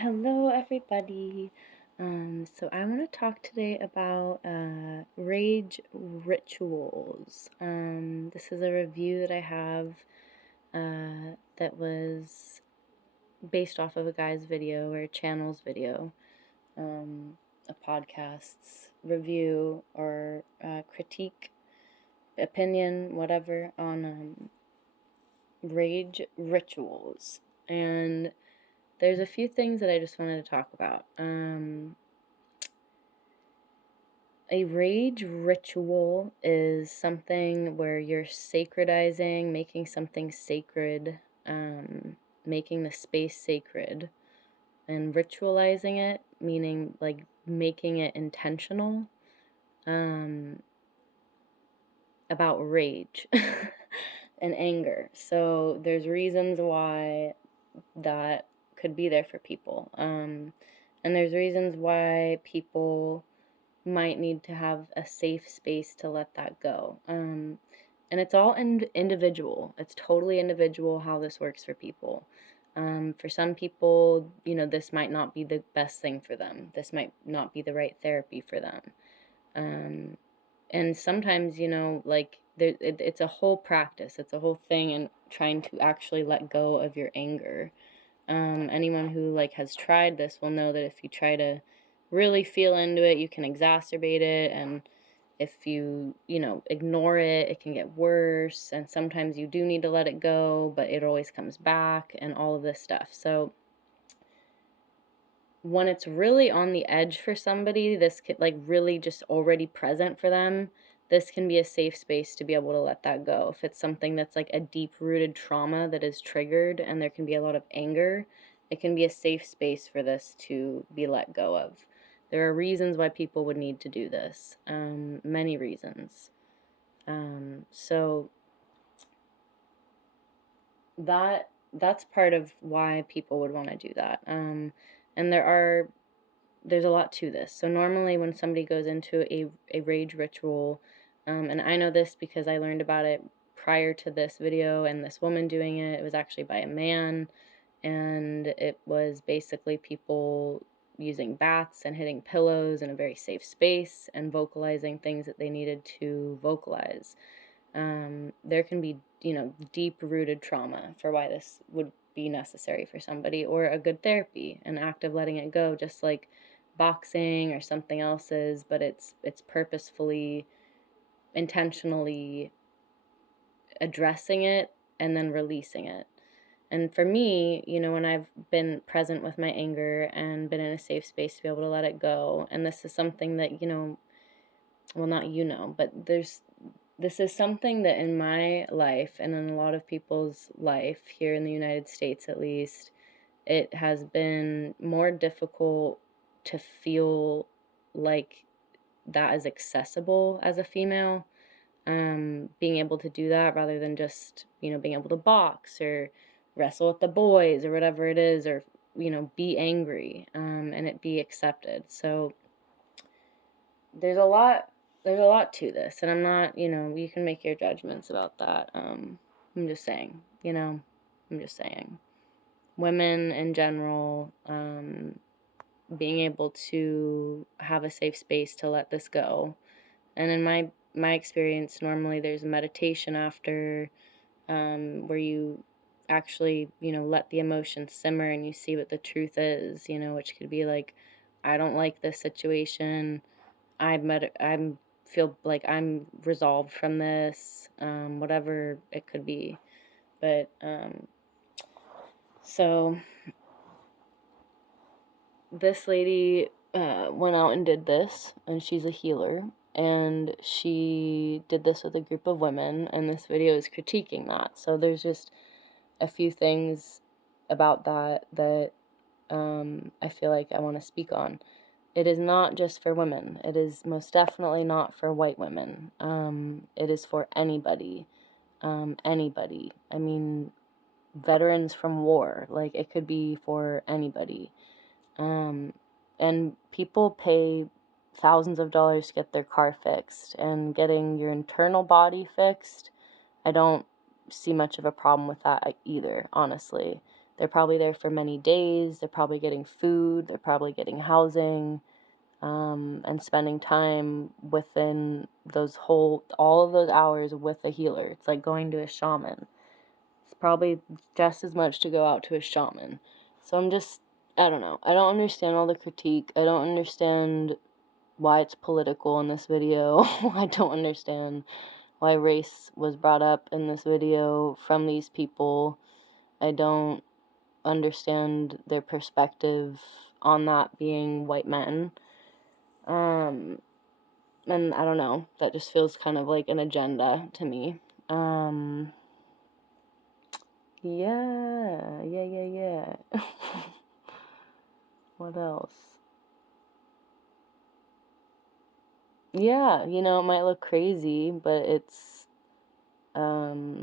Hello, everybody. So I want to talk today about rage rituals. This is a review that I have that was based off of a guy's video or a channel's video, a podcast's review or critique, opinion, whatever, on rage rituals. And there's a few things that I just wanted to talk about. A rage ritual is something where you're sacredizing, making something sacred, making the space sacred, and ritualizing it, meaning like making it intentional, about rage and anger. So there's reasons why that could be there for people. And there's reasons why people might need to have a safe space to let that go. And it's all individual. It's totally individual how this works for people. For some people, this might not be the best thing for them. This might not be the right therapy for them. And sometimes, it's a whole practice. It's a whole thing in trying to actually let go of your anger. Anyone who has tried this will know that if you try to really feel into it, you can exacerbate it, and if you ignore it, it can get worse, and sometimes you do need to let it go, but it always comes back, and all of this stuff. So when it's really on the edge for somebody, this could really just already present for them, this can be a safe space to be able to let that go. If it's something that's a deep-rooted trauma that is triggered and there can be a lot of anger, it can be a safe space for this to be let go of. There are reasons why people would need to do this, many reasons. So that's part of why people would want to do that. And there's a lot to this. So normally when somebody goes into a rage ritual, and I know this because I learned about it prior to this video and this woman doing it. It was actually by a man, and it was basically people using bats and hitting pillows in a very safe space and vocalizing things that they needed to vocalize. There can be, deep-rooted trauma for why this would be necessary for somebody, or a good therapy, an act of letting it go, just like boxing or something else is, but it's purposefully, intentionally addressing it and then releasing it. And for me, when I've been present with my anger and been in a safe space to be able to let it go, and this is something that, well, not but this is something that in my life and in a lot of people's life here in the United States, at least, it has been more difficult to feel like that is accessible as a female. Being able to do that rather than just, being able to box or wrestle with the boys or whatever it is, or, be angry, and it be accepted. So there's a lot to this, and I'm not, you can make your judgments about that. I'm just saying, women in general, being able to have a safe space to let this go. And in my experience, normally there's a meditation after, where you actually, let the emotions simmer and you see what the truth is, which could be like, I don't like this situation. I'm feel like I'm resolved from this, whatever it could be. But so this lady went out and did this, and she's a healer, and she did this with a group of women, and this video is critiquing that. So there's just a few things about that I feel like I want to speak on. It is not just for women. It is most definitely not for white women. It is for anybody. Anybody. I mean, veterans from war. It could be for anybody. And people pay thousands of dollars to get their car fixed, and getting your internal body fixed, I don't see much of a problem with that either, honestly. They're probably there for many days. They're probably getting food. They're probably getting housing, and spending time within all of those hours with a healer. It's like going to a shaman. It's probably just as much to go out to a shaman. So I don't know. I don't understand all the critique. I don't understand why it's political in this video. I don't understand why race was brought up in this video from these people. I don't understand their perspective on that being white men. And I don't know, that just feels kind of like an agenda to me. Yeah. What else? Yeah, it might look crazy, but it's a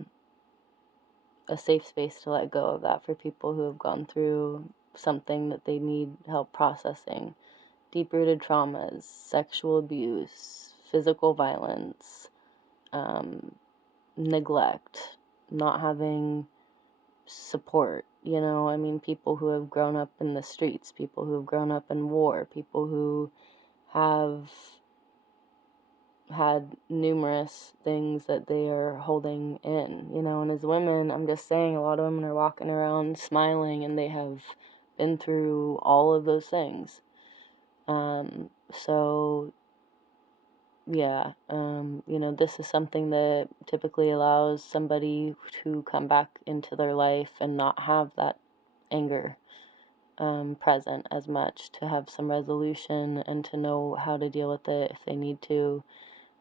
safe space to let go of that for people who have gone through something that they need help processing. Deep-rooted traumas, sexual abuse, physical violence, neglect, not having support, people who have grown up in the streets, people who have grown up in war, people who have had numerous things that they are holding in, and as women, I'm just saying, a lot of women are walking around smiling and they have been through all of those things. So yeah, this is something that typically allows somebody to come back into their life and not have that anger present as much, to have some resolution and to know how to deal with it if they need to.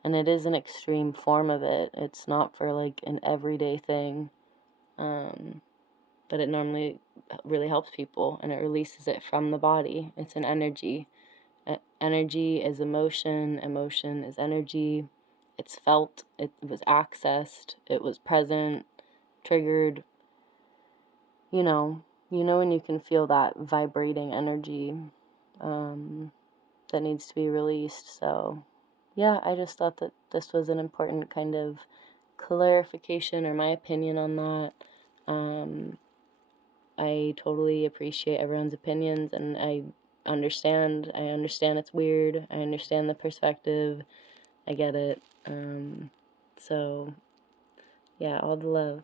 And it is an extreme form of it. It's not for like an everyday thing, but it normally really helps people and it releases it from the body. It's an energy. Energy is emotion. Emotion is energy. It's felt. It was accessed. It was present, triggered. And you can feel that vibrating energy that needs to be released. So, yeah, I just thought that this was an important kind of clarification or my opinion on that. I totally appreciate everyone's opinions, and I understand it's weird. I understand the perspective. I get it. So, yeah, all the love.